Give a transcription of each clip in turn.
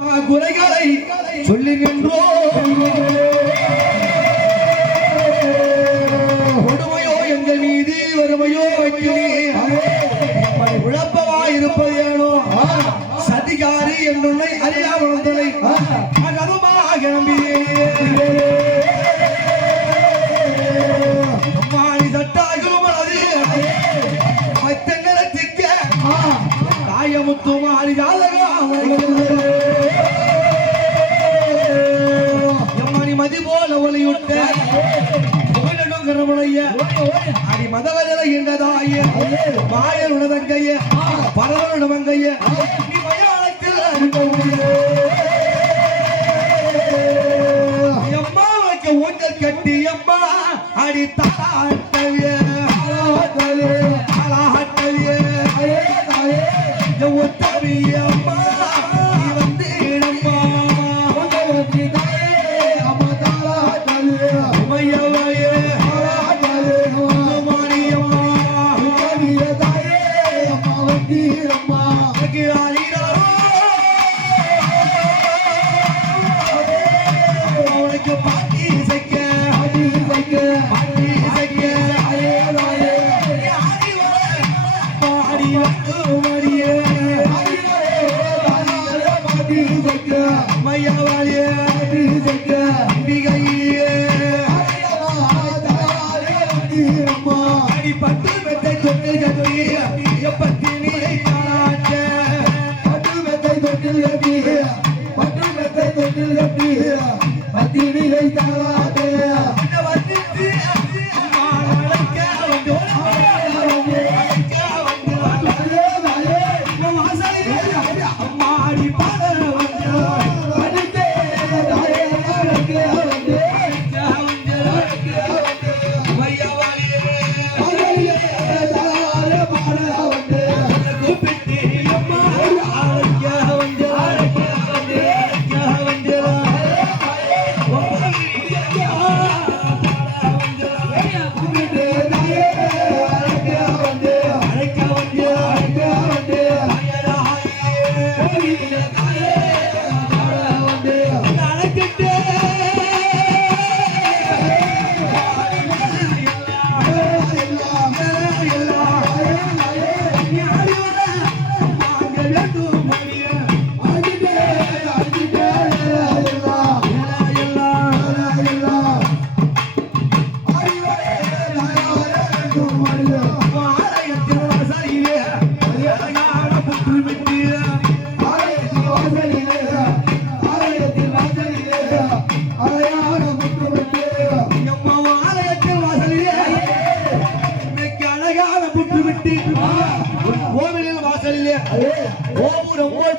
குறைகளை சொல்லுகின்றோம். கொடுமையோ எங்கள் மீது வறுமையோ உழப்பமாயிருப்பது ஏனோ சதிகாரி என்னுன்னை அறியாமலை அதுமாக நம்பியே மாறி சட்டாகும் அது தென்னத்திக்க தாயமுத்து மாறி மதி போல ஒளியுட்ட அடி மதவதல என்றதாய மாயல் உணவங்கைய பரவல் உணவங்கைய மயானத்தில் அம்மா வைக்க ஊஞ்சல் கட்டி அம்மா அடி தாளாட்டவிய ஒத்தவிய அம்மா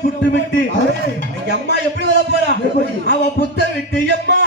புட்டுவிட்டு அம்மா எப்படி வர போறா அவ புத்த விட்டு அம்மா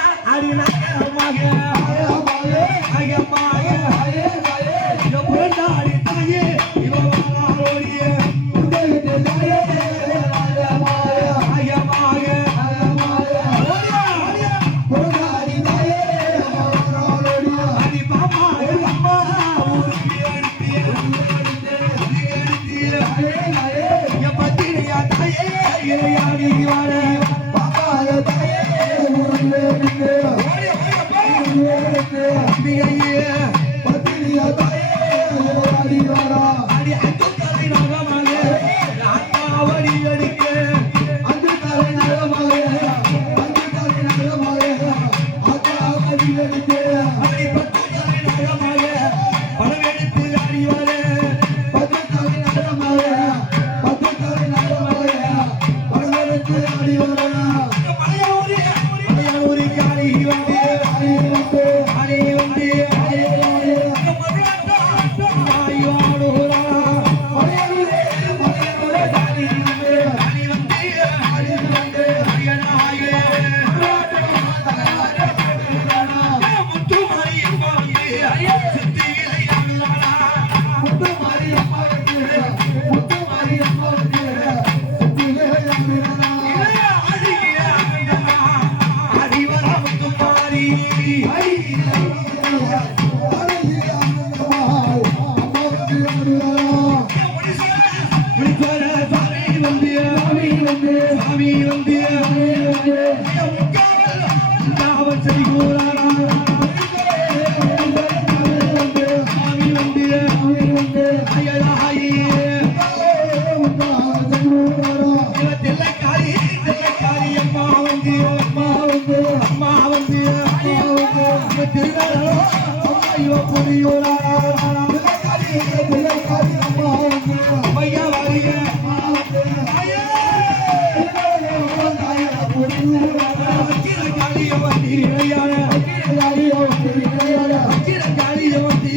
அக்கிர காளிய வண்டி இளையாட அக்கிர காளிய வண்டி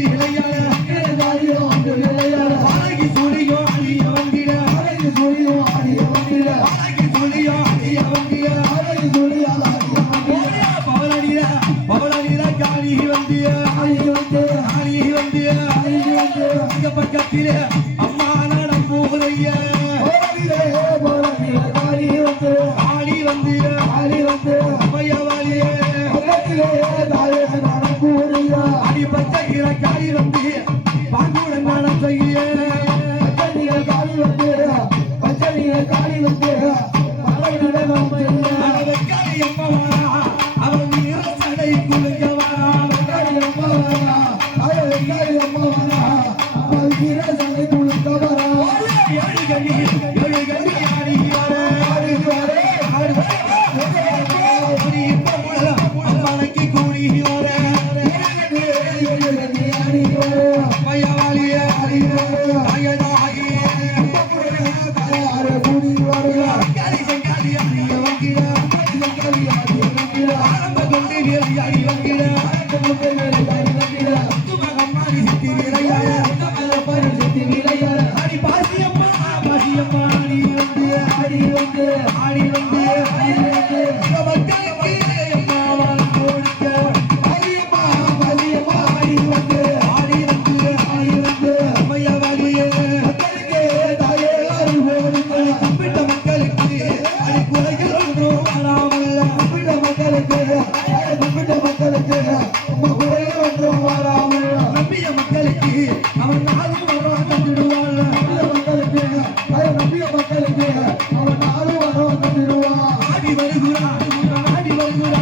இளையாட ஆலகி சுழியோ அழிய வந்திட ஆலகி சுழியோ அழிய வந்திட பவளனில காளி வந்திய அங்க பக்கத்திலே அம்மா நடம் போதைய காளி வந்திய அம்மையவாளியே அடி பச்சைகிற காளி வந்து பாங்குடன் நடம் செய்ய காளி அம்மா வாரா அவன் வீர சடை குலுங்க வாரா ஏழு கண்ணி ஆடி அம்மனைக்கு கூடி வர அம்மையவாளியே அயனாகி காளி சங்காளி அடிய வங்கிட ஆரம்ப கொண்டு வேலி அடி வங்கிட துமகம்மாடி சித்தி விளையாட அடி பாசியம்மா ஆடி வந்து மக்களுக்கு அம்மாவால் கொடுக்க ஆடி வந்து அம்மையவாளியே கும்பிட்ட மக்களுக்கு அடி குறைகள் ஒன்றும் வராமல் நம்பிய மக்களுக்கு அவன் நாளும் வரம் தந்துடுவாள் ஆடி வருகிறான்